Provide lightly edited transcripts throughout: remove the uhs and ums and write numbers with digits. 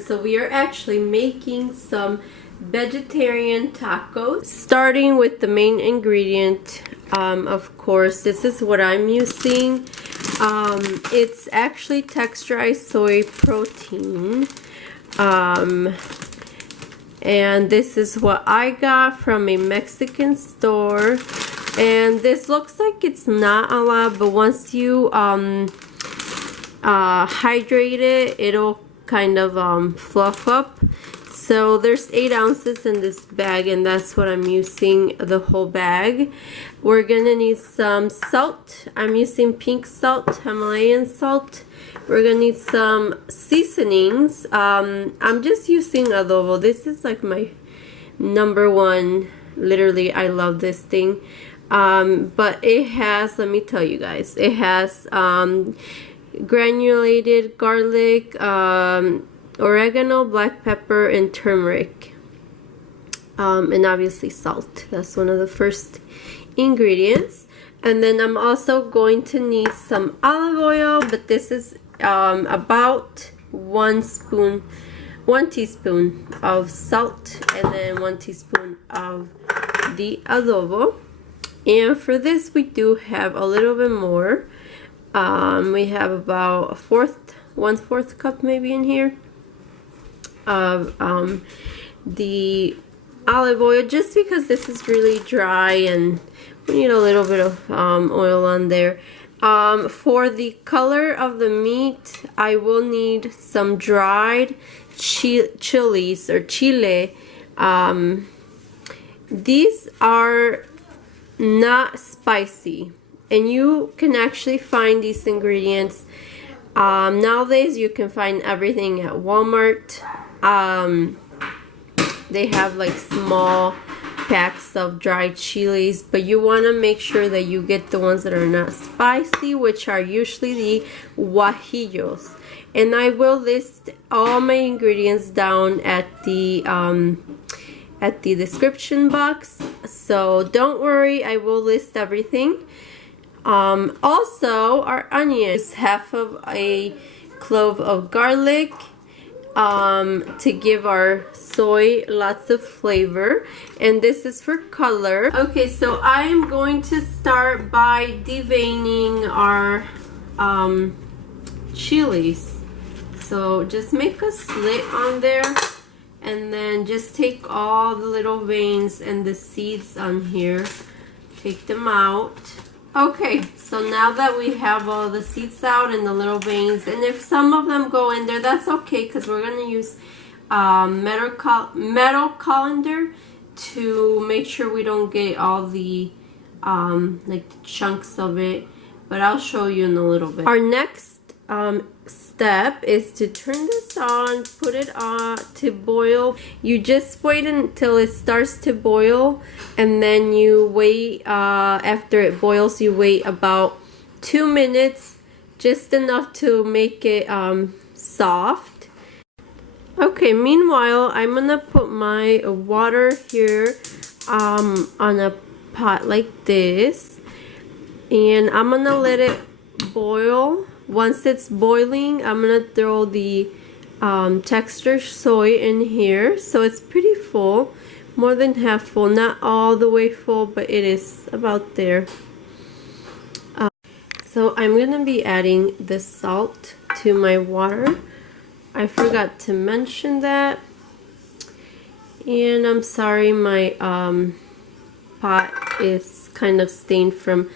friends, so we are actually making some vegetarian tacos, starting with the main ingredient. Of course, this is what I'm using. It's actually texturized soy protein, and this is what I got from a Mexican store. And this looks like it's not a lot, but once you hydrate it, it'll kind of fluff up. So there's 8 ounces in this bag, and that's what I'm using, the whole bag. We're gonna need some salt. I'm using pink salt, Himalayan salt. We're gonna need some seasonings. I'm just using adobo. This is like my #1. Literally, I love this thing. But it has, let me tell you guys, it has granulated garlic, oregano, black pepper, and turmeric, and obviously salt. That's one of the first ingredients. And then I'm also going to need some olive oil, but this is about 1 teaspoon of salt, and then 1 teaspoon of the adobo. And for this, we do have a little bit more. We have about 1/4 cup maybe in here of the olive oil, just because this is really dry and we need a little bit of oil on there. For the color of the meat, I will need some dried chilies or chile. These are not spicy, and you can actually find these ingredients nowadays. You can find everything at Walmart. They have like small packs of dried chilies, but you want to make sure that you get the ones that are not spicy, which are usually the guajillos. And I will list all my ingredients down at the description box, so don't worry, I will list everything. Also, our onions, half of a clove of garlic, to give our soy lots of flavor, and this is for color. Okay, so I'm going to start by deveining our chilies. So just make a slit on there, and then just take all the little veins and the seeds on here, take them out. Okay, so now that we have all the seeds out and the little veins, and if some of them go in there, that's okay, because we're going to use metal colander to make sure we don't get all the like the chunks of it, but I'll show you in a little bit. Our next step is to turn this on, put it on to boil. You just wait until it starts to boil, and then you wait, after it boils, you wait about 2 minutes, just enough to make it soft. Okay, meanwhile, I'm gonna put my water here on a pot like this, and I'm gonna let it boil. Once it's boiling, I'm gonna throw the textured soy in here. So it's pretty full, more than half full, not all the way full, but it is about there. So I'm gonna be adding the salt to my water. I forgot to mention that, and I'm sorry, my pot is kind of stained from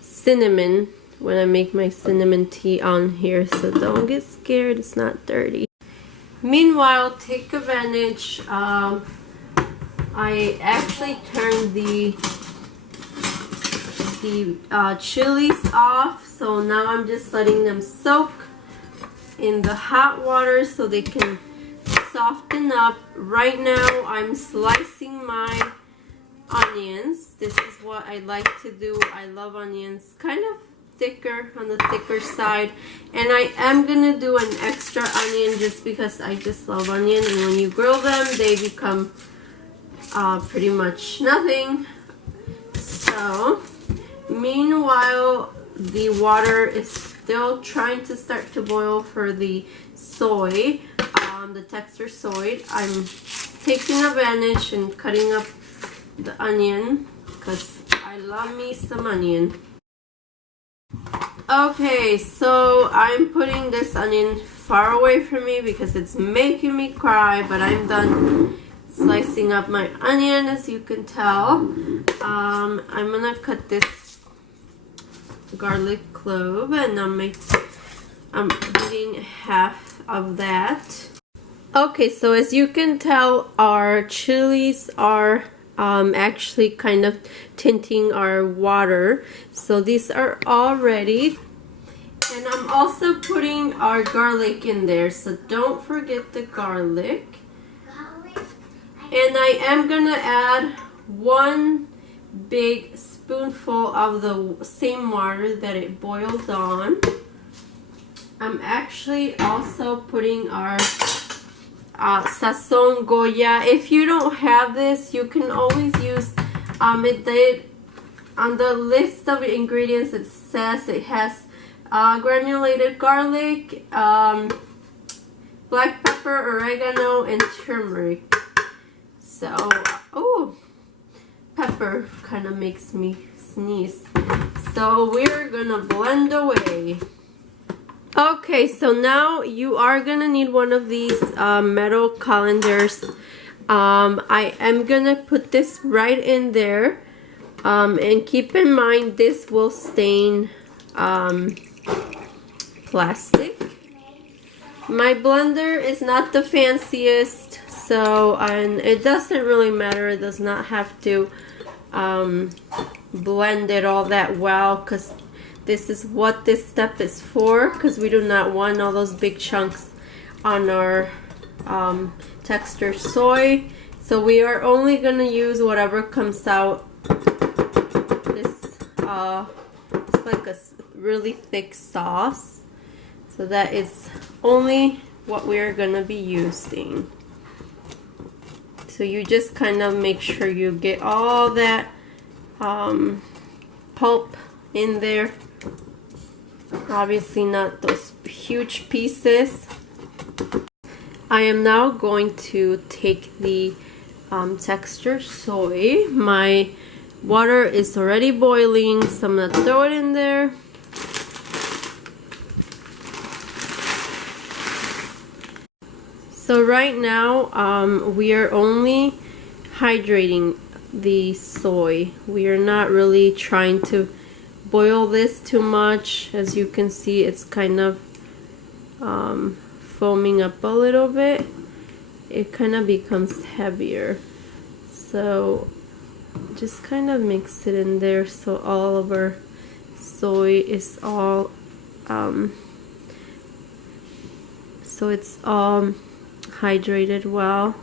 cinnamon when I make my cinnamon tea on here, so don't get scared, it's not dirty. Meanwhile, take advantage. I actually turned the chilies off, so now I'm just letting them soak in the hot water so they can soften up. Right now, I'm slicing my onions. This is what I like to do. I love onions kind of thicker, on the thicker side, and I am gonna do an extra onion just because I just love onion, and when you grill them they become pretty much nothing. So meanwhile, the water is still trying to start to boil for the soy. the texture soy. I'm taking advantage and cutting up the onion because I love me some onion. Okay, so I'm putting this onion far away from me because it's making me cry, but I'm done slicing up my onion, as you can tell. I'm gonna cut this garlic clove, and I'm eating half of that. Okay, so as you can tell, our chilies are actually kind of tinting our water. So these are all ready. And I'm also putting our garlic in there, so don't forget the garlic. And I am gonna add 1 big spoonful of the same water that it boiled on. I'm actually also putting our Sazon Goya. If you don't have this, you can always use, it did, on the list of ingredients it says it has granulated garlic, black pepper, oregano, and turmeric. So, oh, pepper kind of makes me sneeze. So we're gonna blend away. Okay, so now you are gonna need one of these metal colanders. I am gonna put this right in there, and keep in mind this will stain plastic. My blender is not the fanciest, so and it doesn't really matter. It does not have to blend it all that well, because this is what this step is for, because we do not want all those big chunks on our texture soy. So we are only going to use whatever comes out. This it's like a really thick sauce. So that is only what we're going to be using. So you just kind of make sure you get all that pulp in there. Obviously not those huge pieces. I am now going to take the texture soy. My water is already boiling, so I'm gonna throw it in there. So right now we are only hydrating the soy. We are not really trying to boil this too much. As you can see, it's kind of foaming up a little bit. It kind of becomes heavier, so just kind of mix it in there so all of our soy is all so it's all hydrated well.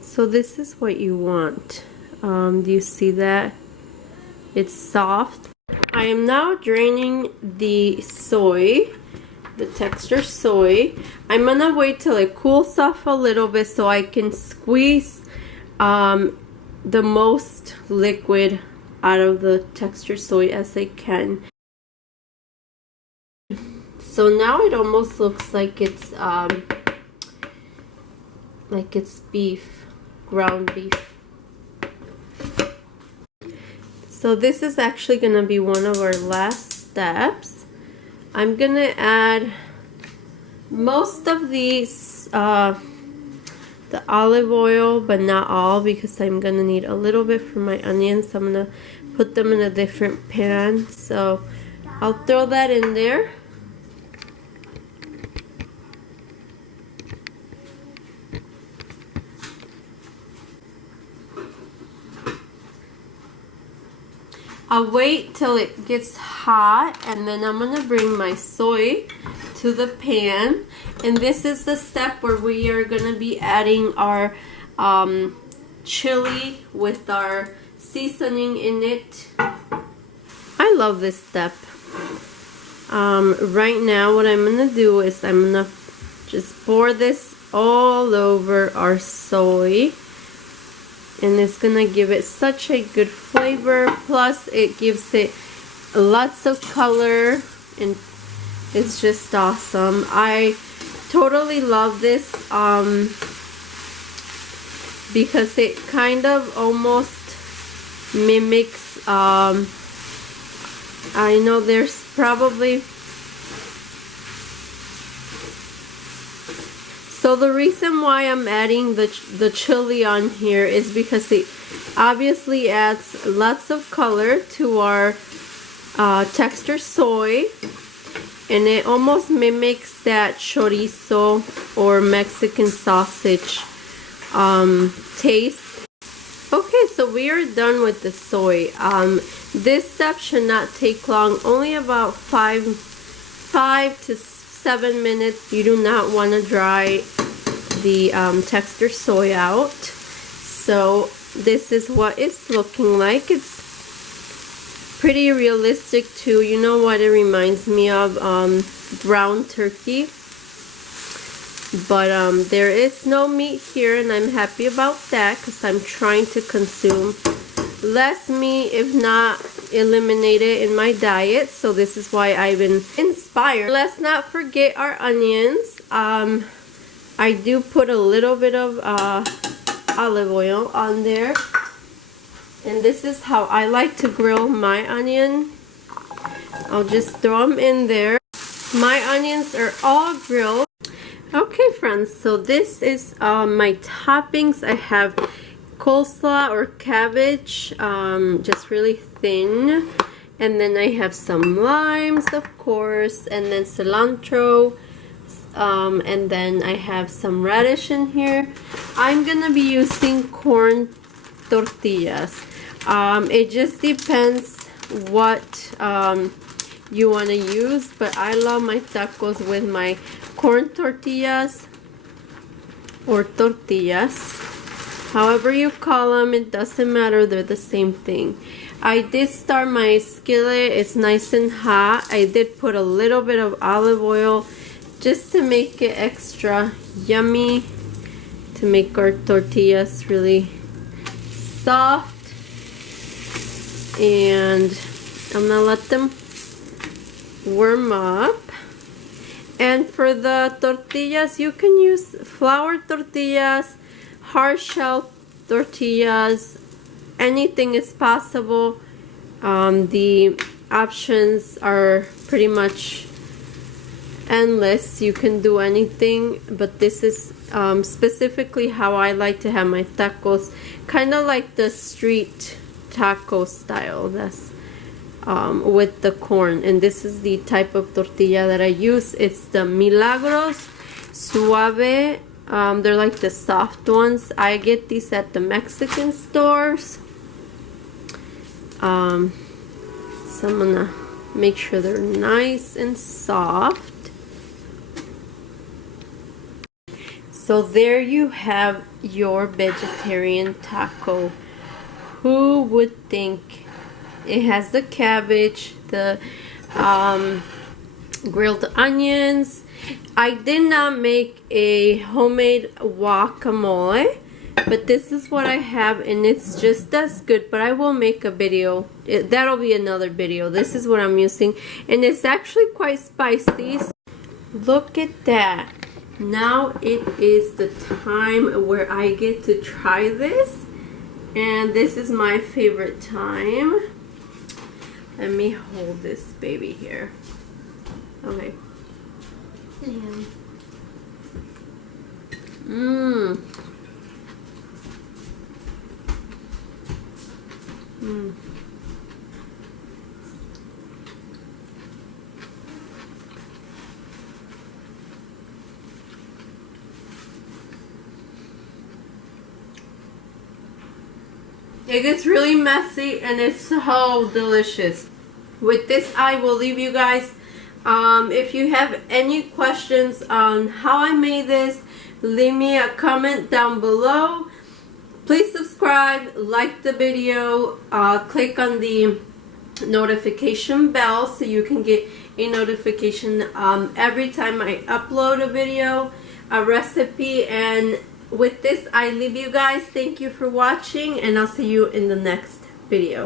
So this is what you want. Do you see that? It's soft. I am now draining the soy, the texture soy. I'm gonna wait till it cools off a little bit so I can squeeze the most liquid out of the texture soy as I can. So now it almost looks like it's beef, ground beef. So this is actually gonna be one of our last steps. I'm gonna add most of these the olive oil, but not all, because I'm gonna need a little bit for my onions. So I'm gonna put them in a different pan. So I'll throw that in there. I'll wait till it gets hot, and then I'm gonna bring my soy to the pan. And this is the step where we are gonna be adding our chili with our seasoning in it. I love this step. Right now what I'm gonna do is I'm gonna just pour this all over our soy. And it's gonna give it such a good flavor, plus it gives it lots of color and It's just awesome. I totally love this because it kind of almost mimics, I know there's probably, so the reason why I'm adding the chili on here is because it obviously adds lots of color to our texture soy, and it almost mimics that chorizo or Mexican sausage taste. Okay, so we are done with the soy. This step should not take long, only about 5 to 7 minutes. You do not want to dry the texture soy out. So this is what it's looking like. It's pretty realistic too. You know what it reminds me of? Ground turkey. But there is no meat here, and I'm happy about that because I'm trying to consume less meat, if not eliminate it in my diet. So this is why I've been inspired. Let's not forget our onions. I do put a little bit of olive oil on there, and this is how I like to grill my onion. I'll just throw them in there. My onions are all grilled. Okay friends, so this is my toppings. I have coleslaw or cabbage, just really thin, and then I have some limes, of course, and then cilantro, and then I have some radish in here. I'm gonna be using corn tortillas. It just depends what you want to use, but I love my tacos with my corn tortillas or tortillas, however you call them, it doesn't matter, they're the same thing. I did start my skillet, it's nice and hot. I did put a little bit of olive oil just to make it extra yummy, to make our tortillas really soft, and I'm gonna let them warm up. And for the tortillas, you can use flour tortillas, hard shell tortillas, anything is possible. The options are pretty much endless. You can do anything, but this is specifically how I like to have my tacos, kind of like the street taco style. That's with the corn, and this is the type of tortilla that I use. It's the Milagros Suave. They're like the soft ones. I get these at the Mexican stores. So I'm gonna make sure they're nice and soft. So there you have your vegetarian taco. Who would think? It has the cabbage, the grilled onions. I did not make a homemade guacamole, but this is what I have, and it's just as good. But I will make a video. That'll be another video. This is what I'm using, and it's actually quite spicy. Look at that. Now it is the time where I get to try this, and this is my favorite time. Let me hold this baby here. Okay. Mmm. Mmm. It gets really messy and it's so delicious. With this, I will leave you guys. If you have any questions on how I made this, leave me a comment down below. Please subscribe, like the video, click on the notification bell so you can get a notification every time I upload a video, a recipe. And with this, I leave you guys. Thank you for watching, and I'll see you in the next video.